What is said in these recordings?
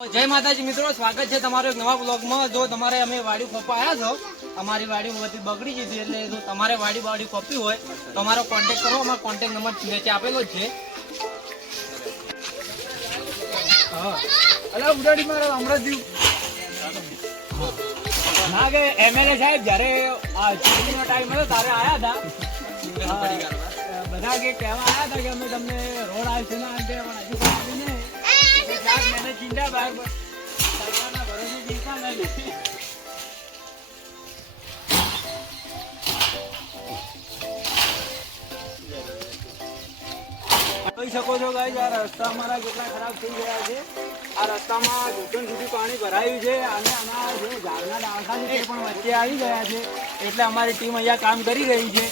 जय माताजी मित्रों, स्वागत है तमारो एक नवा ब्लॉग में। जो तमारे अमे वाड़ी खोपा आया छो, अमारी वाड़ी बधी बगड़ी गई थी, એટલે જો તમારે વાડી ખોપી હોય તો અમારો કોન્ટેક્ટ કરો। અમારો કોન્ટેક્ટ નંબર નીચે આપેલો છે। હા અલા ઉડાડી મારો અમરજીવ ના કે એમએલએ સાહેબ જ્યારે આ ચૂંટણીનો ટાઈમ હતો ત્યારે આયા હતા। બધા કે કહેવા આયા હતા કે અમે તમને રોડ આવશે ના અંતે પણ હજુ કોઈ આવી નહીં। मैंने जिंदा बार सरवाना भरोसे जीता नहीं। જોઈ શકો છો ગાઈસ, આ રસ્તા અમારા કેટલા ખરાબ થઈ ગયા છે। આ રસ્તામાં ઘૂંટણ સુધી પાણી ભરાયું છે અને આના જે ઝાડના ડાળખા છે તે પણ વચ્ચે આવી ગયા છે, એટલે અમારી ટીમ અહીંયા કામ કરી રહી છે।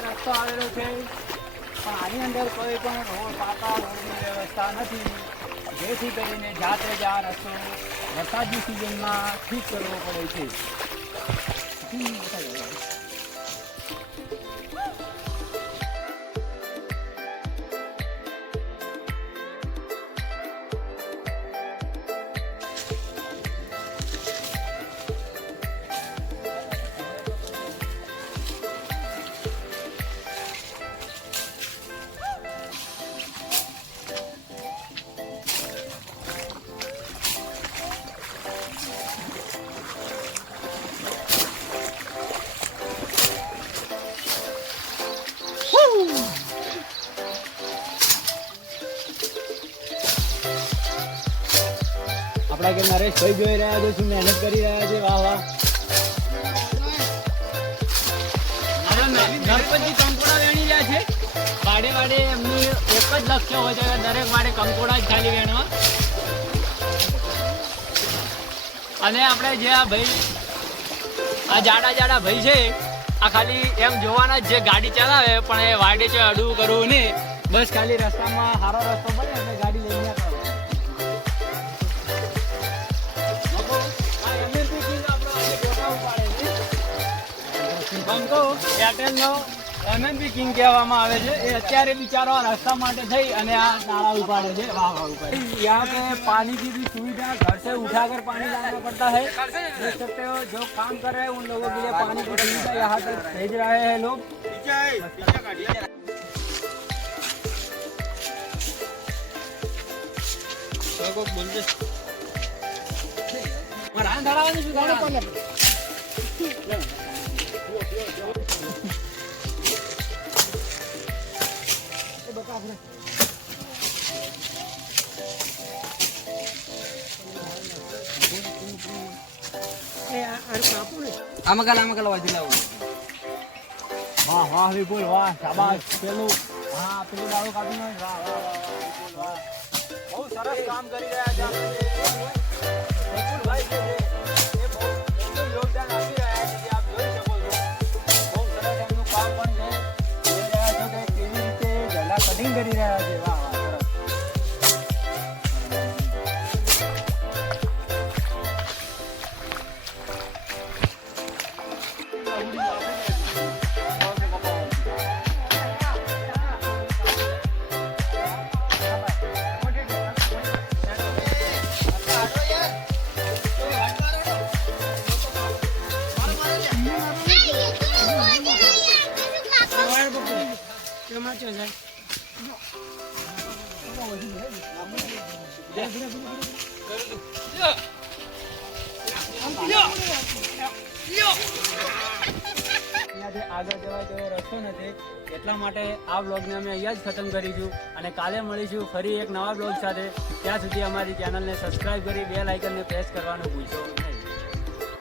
રસ્તો આવેલો છે પણ આની અંદર કોઈ પણ રોડ પાકા રોડની વ્યવસ્થા નથી, જેથી કરીને જાતે જ આ રસ્તો વરસાદની સિઝનમાં ઠીક કરવો પડે છે। આપણા કે નરેશભાઈ જોઈ રહ્યા છે, શું મહેનત કરી રહ્યા છે। વાહ વાહ। ગણપતિ કંકોડા વેણી રહ્યા છે। વાડે વાડે એમનું એક જ લક્ષ્ય હોય છે, દરેક વાડે કંકોડા જ ખાલી વેણવા। અને આપણે જે આ ભાઈ આ જાડા ભાઈ છે, આ ખાલી એમ જોવાના જે ગાડી ચલાવે પણ એ વાડે છે અડવું કરવું નહીં, બસ ખાલી રસ્તામાં સારો રસ્તો પડે એટલે ગાડી લઈને કરો। એરટેલનો એમએનપી કિંગ કહેવામાં આવે છે। એ અત્યારે બિચારો રસ્તા માટે થઈ અને આ નાળા ઉપાડે છે। वाह वाह उपाड़े। यहाँ पे पानी की भी सुविधा घर से उठाकर पानी लाना पड़ता है। देख सकते हो जो काम कर रहे हैं उन लोगों के लिए पानी की सुविधा यहाँ तक भेज रहे हैं लोग। આમાં વાજી લાવું। વાહ વાહ વિપુલ વાહ, શાબાશ। પેલું હા પેલું દારૂ કાપી નાખ। વાહ વાહ વાહ, બહુ સરસ કામ કરી રહ્યા છે વિપુલભાઈ છે, એ બહુ મોટું યોગદાન આપી રહ્યા છે। આપ જોઈ શકો છો બહુ સરસ એમનું કામ પણ છે। જોઈ રહ્યા છો કે કેવી રીતે ઝંડા કટિંગ કરી રહ્યા છે। વાહ વાહ સરસ। અહીંયાથી આગળ જવાય તેવો રસ્તો નથી. એટલા માટે આ બ્લોગને અમે અહીંયા જ ખતમ કરીશું અને કાલે મળીશું ફરી એક નવા બ્લોગ સાથે. ત્યાં સુધી અમારી ચેનલને સબસ્ક્રાઈબ કરી બેલ આઇકનને પ્રેસ કરવાનું ભૂલશો